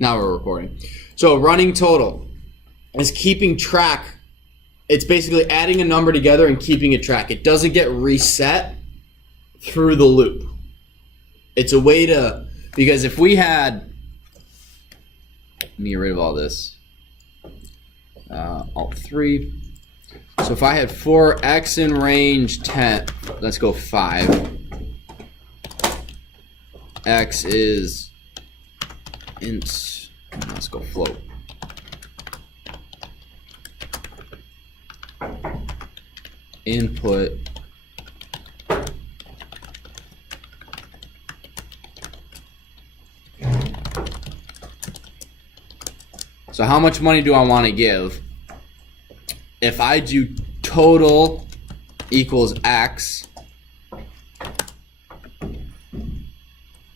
Now we're recording. So a running total is keeping track. It's basically adding a number together and keeping a track. It doesn't get reset through the loop. It's a way to, because if we had, let me get rid of all this. Alt 3. So if I had 4x in range 10, let's go 5. X is int, let's go float. Input so how much money do I want to give? If I do total equals X,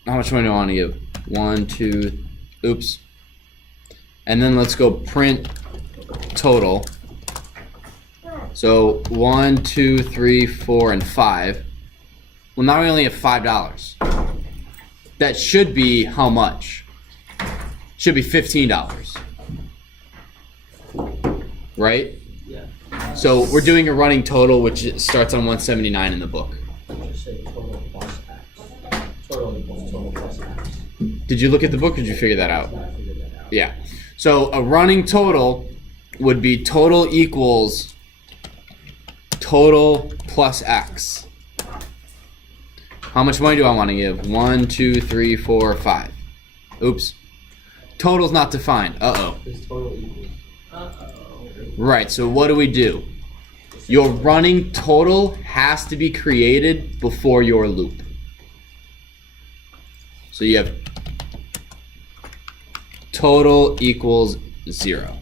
how much money do I want to give? 1, 2, oops. And then let's go print total. So 1, 2, 3, 4, and 5. Well, now we only have $5. That should be how much? Should be $15. Right? Yeah. So we're doing a running total, which starts on 179 in the book. Just say total plus X. Total equals total plus X. Did you look at the book or did you figure that out? I figured that out. Yeah. So a running total would be total equals total plus X. How much money do I want to give? 1, 2, 3, 4, 5. Oops. Total's not defined. Uh-oh. Is total equals. Uh-oh. Right, so what do? Your running total has to be created before your loop. So you have total equals 0.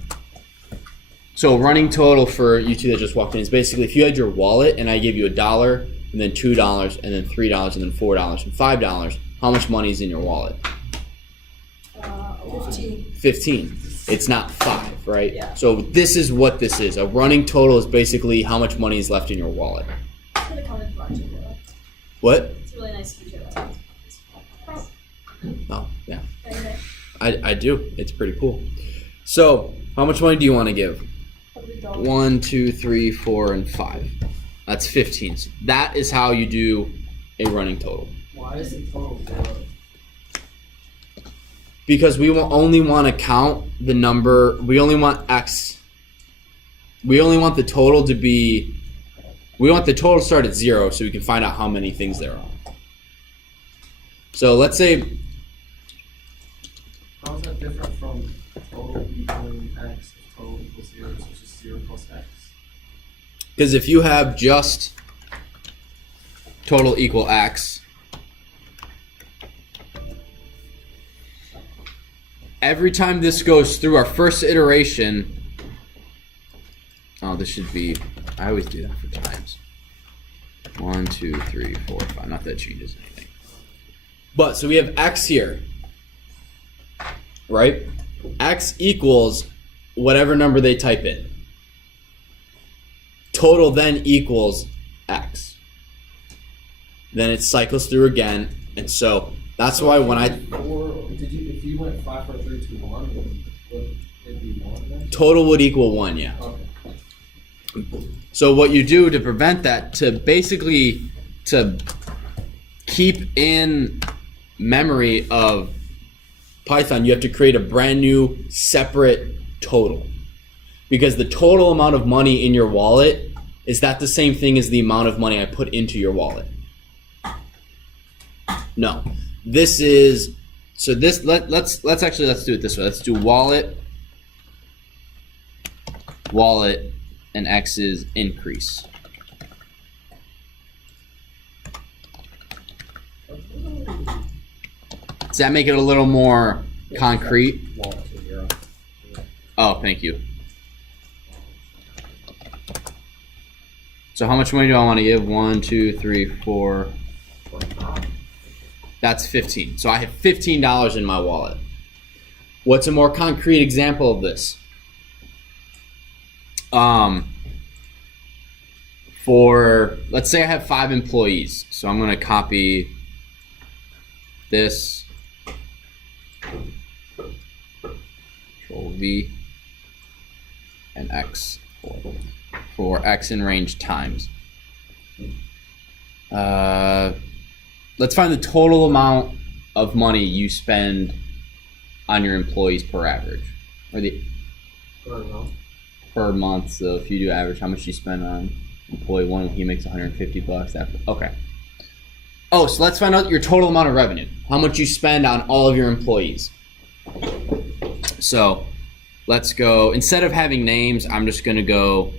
So running total for you two that just walked in is basically if you had your wallet and I gave you $1 and then $2 and then $3 and then $4 and $5, how much money is in your wallet? 15. 15. It's not 5, right? Yeah. So this is what this is. A running total is basically how much money is left in your wallet. It's gonna come in larger though. What? It's a really nice feature though. Oh, yeah. Okay. I do. It's pretty cool. So how much money do you want to give? 1, 2, 3, 4, and 5. That's 15. So that is how you do a running total. Why is it total 0? Because we will only want to count the number. We only want X. We only want the total to be. We want the total to start at 0 so we can find out how many things there are. So let's say. How is that different from total equaling X if total equals 0, so it's just 0 plus X? Because if you have just total equal X. Every time this goes through our first iteration, oh, this should be, I always do that for times. 1, 2, 3, 4, 5. Not that it changes anything. But, so we have X here, right? X equals whatever number they type in. Total then equals X. Then it cycles through again, and so that's why when If you went 5, 4, 3, 2, 1, would it be 1 then? total would equal 1, yeah. Okay. So what you do to prevent that, to basically to keep in memory of Python, you have to create a brand new separate total. Because the total amount of money in your wallet, is that the same thing as the amount of money I put into your wallet? No. This is, so this, let's do it this way. Let's do wallet, and X's increase. Does that make it a little more concrete? Wallet to 0. Oh, thank you. So how much money do I want to give? 1, 2, 3, 4. That's 15. So I have $15 in my wallet. What's a more concrete example of this? For, let's say I have 5 employees. So I'm going to copy this Control V, and X for X in range times. Let's find the total amount of money you spend on your employees per average, or the per month. So if you do average, how much you spend on employee one when he makes $150? Okay. Oh, so let's find out your total amount of revenue. How much you spend on all of your employees. So let's go, instead of having names, I'm just going to go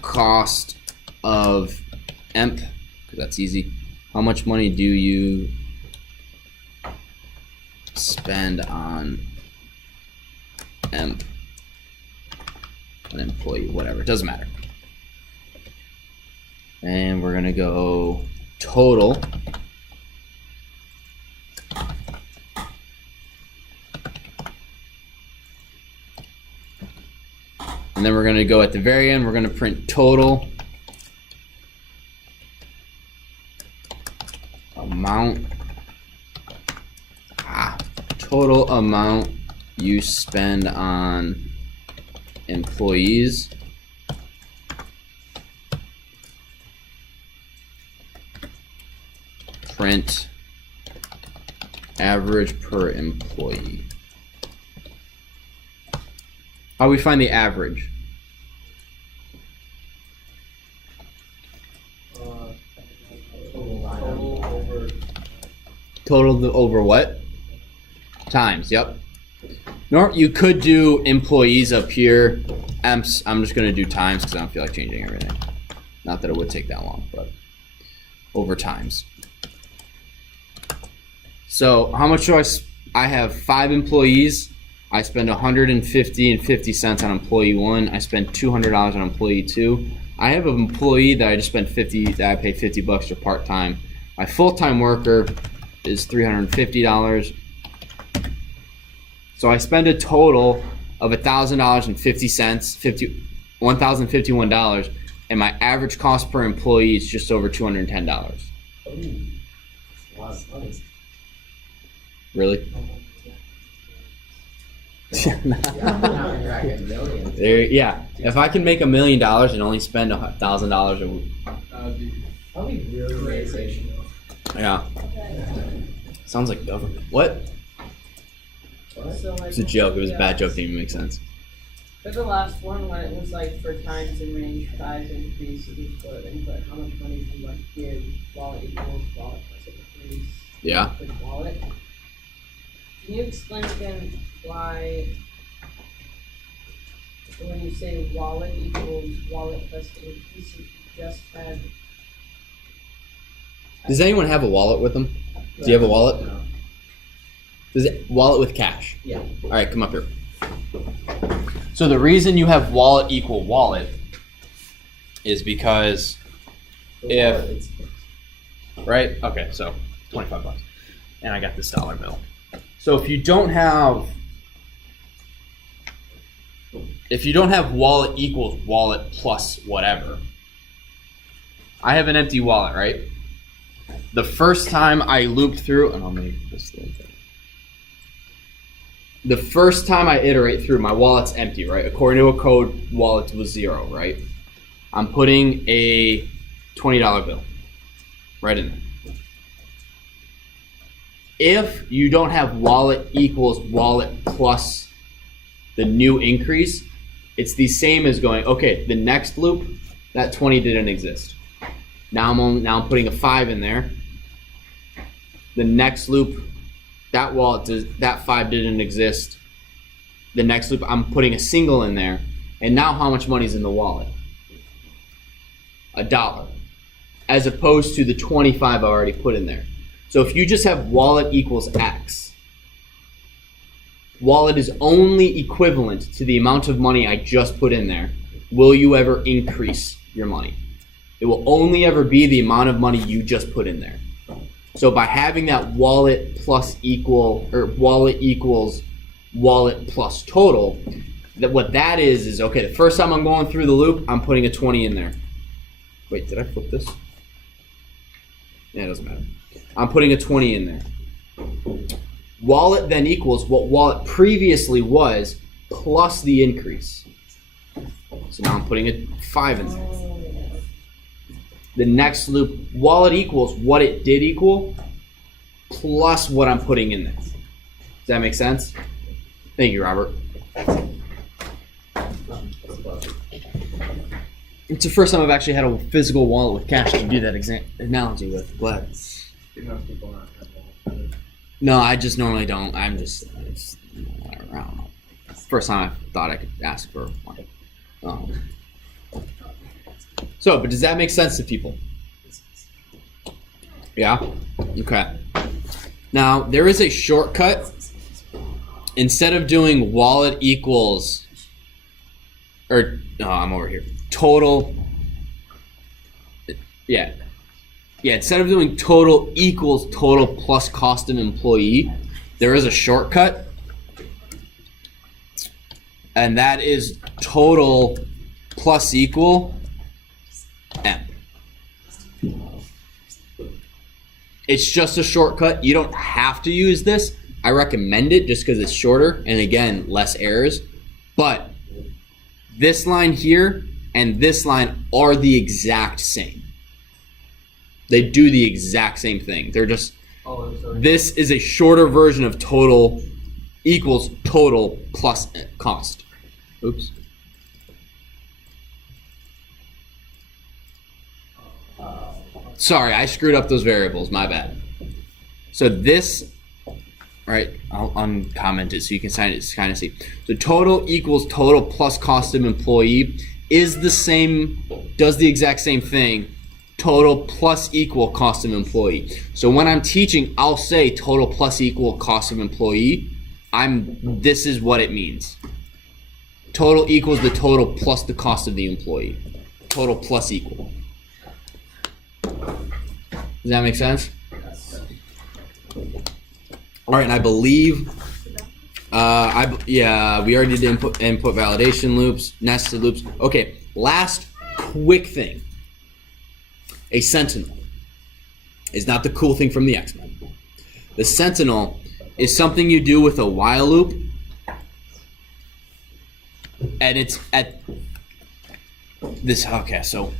cost of emp, because that's easy. How much money do you spend on emp, an employee, whatever, it doesn't matter. And we're going to go total and then we're going to go at the very end, we're going to print total amount total amount you spend on employees print average per employee. How do we find the average? Total over what? Times, yep. You could do employees up here. Emps, I'm just going to do times because I don't feel like changing everything. Not that it would take that long, but over times. So how much do I have 5 employees. I spend $150.50 on employee 1. I spend $200 on employee 2. I have an employee that I just spent that I pay $50 for part-time. My full-time worker is $350. So I spend a total of $1,000.50, $1,051, and my average cost per employee is just over $210. Wow, that's nice. Really? Yeah. If I can make $1 million and only spend $1,000 a week. Probably really realization. Yeah. Okay. Sounds like government. What? So like, It's a joke. It was a bad joke. Didn't even make sense. for the last one, when it was like for times in range 5 increase, you put input how much money do you like give wallet equals wallet plus increase. Yeah. With wallet. Can you explain again why when you say wallet equals wallet plus increase, you just had. Does anyone have a wallet with them? Do you have a wallet? No. Does it wallet with cash? Yeah. All right, come up here. So the reason you have wallet equal wallet is because if right? Okay, so $25, and I got this dollar bill. So if you don't have wallet equals wallet plus whatever, I have an empty wallet, right? The first time I loop through, and I'll make this thing. The first time I iterate through, my wallet's empty, right? According to a code, wallet was 0, right? I'm putting a $20 bill right in there. If you don't have wallet equals wallet plus the new increase, it's the same as going, okay, the next loop, that 20 didn't exist. Now I'm putting a 5 in there. The next loop, that 5 didn't exist. The next loop, I'm putting a single in there. And now how much money's in the wallet? $1. As opposed to the 25 I already put in there. So if you just have wallet equals X, wallet is only equivalent to the amount of money I just put in there. Will you ever increase your money? It will only ever be the amount of money you just put in there. So by having that wallet plus equal, or wallet equals wallet plus total, what that is okay, the first time I'm going through the loop, I'm putting a 20 in there. Wait, did I flip this? Yeah, it doesn't matter. I'm putting a 20 in there. wallet then equals what wallet previously was plus the increase. So now I'm putting a 5 in there. The next loop, wallet equals what it did equal plus what I'm putting in there. Does that make sense? Thank you, Robert. It's the first time I've actually had a physical wallet with cash to do that analogy with. Glad. No, I just normally don't. Whatever. I don't know. First time I thought I could ask for one. But does that make sense to people? Yeah? Okay. Now, there is a shortcut. Instead of doing wallet equals, I'm over here. Total, instead of doing total equals total plus cost of employee, there is a shortcut. And that is total plus equal M. It's just a shortcut. You don't have to use this. I recommend it just because it's shorter and again, less errors. But this line here and this line are the exact same. They do the exact same thing. They're just, this is a shorter version of total equals total plus cost. Oops. Sorry, I screwed up those variables. My bad. So this, right, I'll uncomment it so you can kind of see. So total equals total plus cost of employee is the same, does the exact same thing. Total plus equal cost of employee. So when I'm teaching, I'll say total plus equal cost of employee. This is what it means. Total equals the total plus the cost of the employee. Total plus equal. Does that make sense? All right, and I believe, we already did input validation loops, nested loops. Okay, last quick thing. A Sentinel is not the cool thing from the X-Men. The Sentinel is something you do with a while loop, and it's at this. Okay, so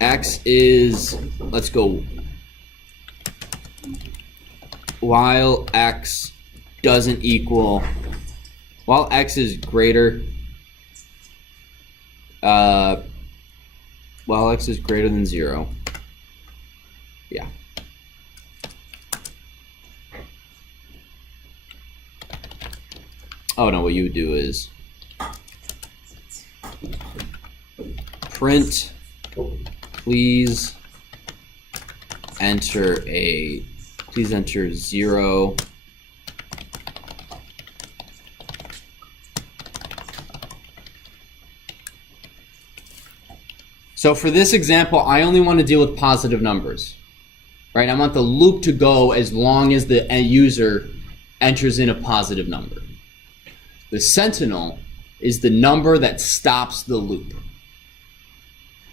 X is, let's go, while X doesn't equal, while X is greater, while X is greater than 0. Yeah. Oh no, what you would do is print, please enter 0. So for this example, I only want to deal with positive numbers, right? I want the loop to go as long as the end user enters in a positive number. The Sentinel is the number that stops the loop.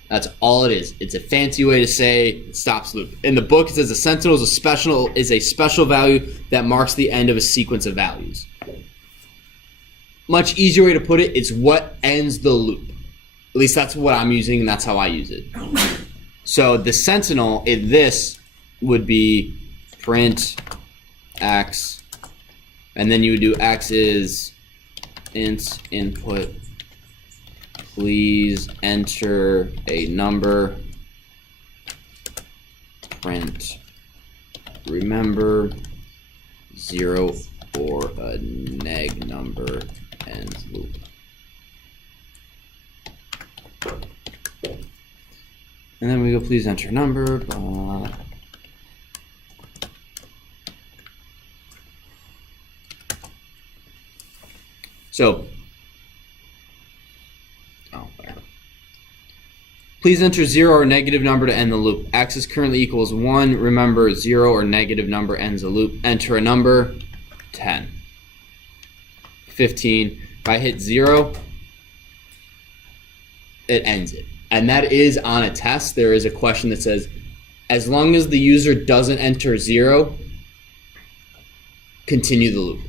That's all it is. It's a fancy way to say it stops loop. In the book, it says a Sentinel is a special value that marks the end of a sequence of values. Much easier way to put it, it's what ends the loop. At least that's what I'm using, and that's how I use it. So the Sentinel in this would be print X, and then you would do X is int input, please enter a number, print, remember, 0 or a neg number, ends loop. And then we go, please enter number, blah. So, please enter 0 or negative number to end the loop. X is currently equals 1. Remember, 0 or negative number ends the loop. Enter a number, 10. 15. If I hit 0, it ends it. And that is on a test. There is a question that says, as long as the user doesn't enter 0, continue the loop.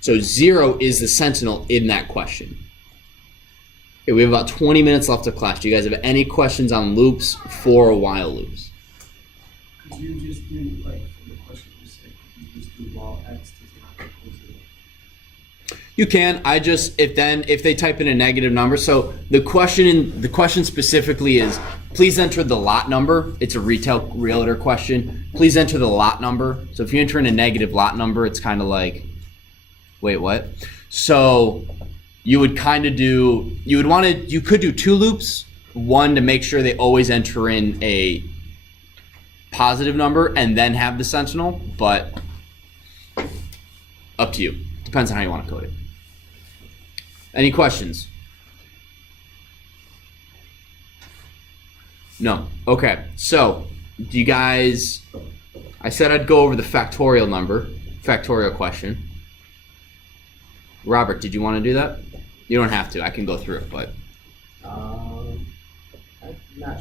So 0 is the sentinel in that question. Okay, we have about 20 minutes left of class. Do you guys have any questions on loops, for or while loops? Could you just do, like, for the question you said, could you just do while x does not equal 0? You can. I just if they type in a negative number. So the question specifically is, please enter the lot number. It's a realtor question. Please enter the lot number. So if you enter in a negative lot number, it's kind of like, wait, what? So you would kind of do, you could do 2 loops. One to make sure they always enter in a positive number and then have the sentinel, but up to you. Depends on how you want to code it. Any questions? No. Okay. So, do you guys, I said I'd go over the factorial question. Robert, did you want to do that? You don't have to. I can go through it, but I'm not